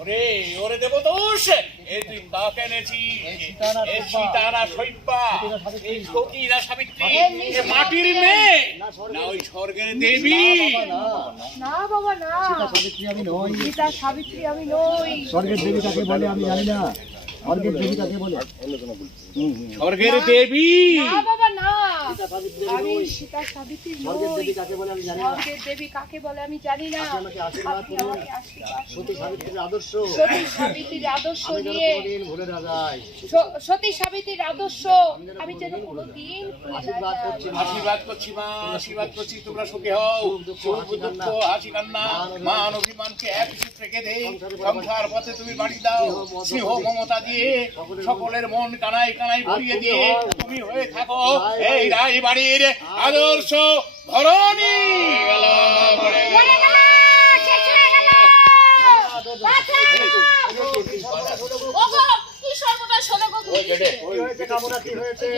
ওরে ওরে দেবদোষ, এই তুই কাকে এনেছিস? এই সীতা না সৈব্যা, এই সতী না সাবিত্রী, এ মাটির মেয়ে না ওই স্বর্গের দেবী? না বাবা না, সাবিত্রী আমি নই। সীতা সাবিত্রী আমি নই। স্বর্গের দেবী কাকে বলে আমি জানি না। স্বর্গের দেবী কাকে বলে? স্বর্গের দেবী? না বাবা না, সীতা সাবিত্রী আমি নই। সীতা সাবিত্রী স্বর্গের নই। দেবী কাকে বলে আমি জানি না। স্বর্গের দেবী কাকে বলে আমি জানি না। আপনি আমাকে আশীর্বাদ আপনি করুন। আমাকে আশীর্বাদ সতী করুন। সাবিত্রীর আদর্শ সতী সাবিত্রীর আদর্শ আমি যেন নিয়ে, কোনোদিন ভুলে না যাই। সতী সাবিত্রীর আদর্শ আমি যেন কোনোদিন ভুলে না আশীর্বাদ যাই। করছি মা। আশীর্বাদ করছি মা, আশীর্বাদ করছি, তোমরা সুখী হও। সুখ দুঃখ হাসি কান্না মান অভিমানকে এক সূত্রে গেঁথে সংসার পথে তুমি বাড়ি দাও। স্নেহ মমতা দিয়ে সকলের মন কানাই কানাই ভরিয়ে দিয়ে তুমি হয়ে থাকো এই রায় বাড়ির আদর্শ ধরণী। মরে গেল, শেষ হয়ে গেল। ওগো, কি সর্বনাশ হলো গো? কি হয়েছে কামনা, কি হয়েছে?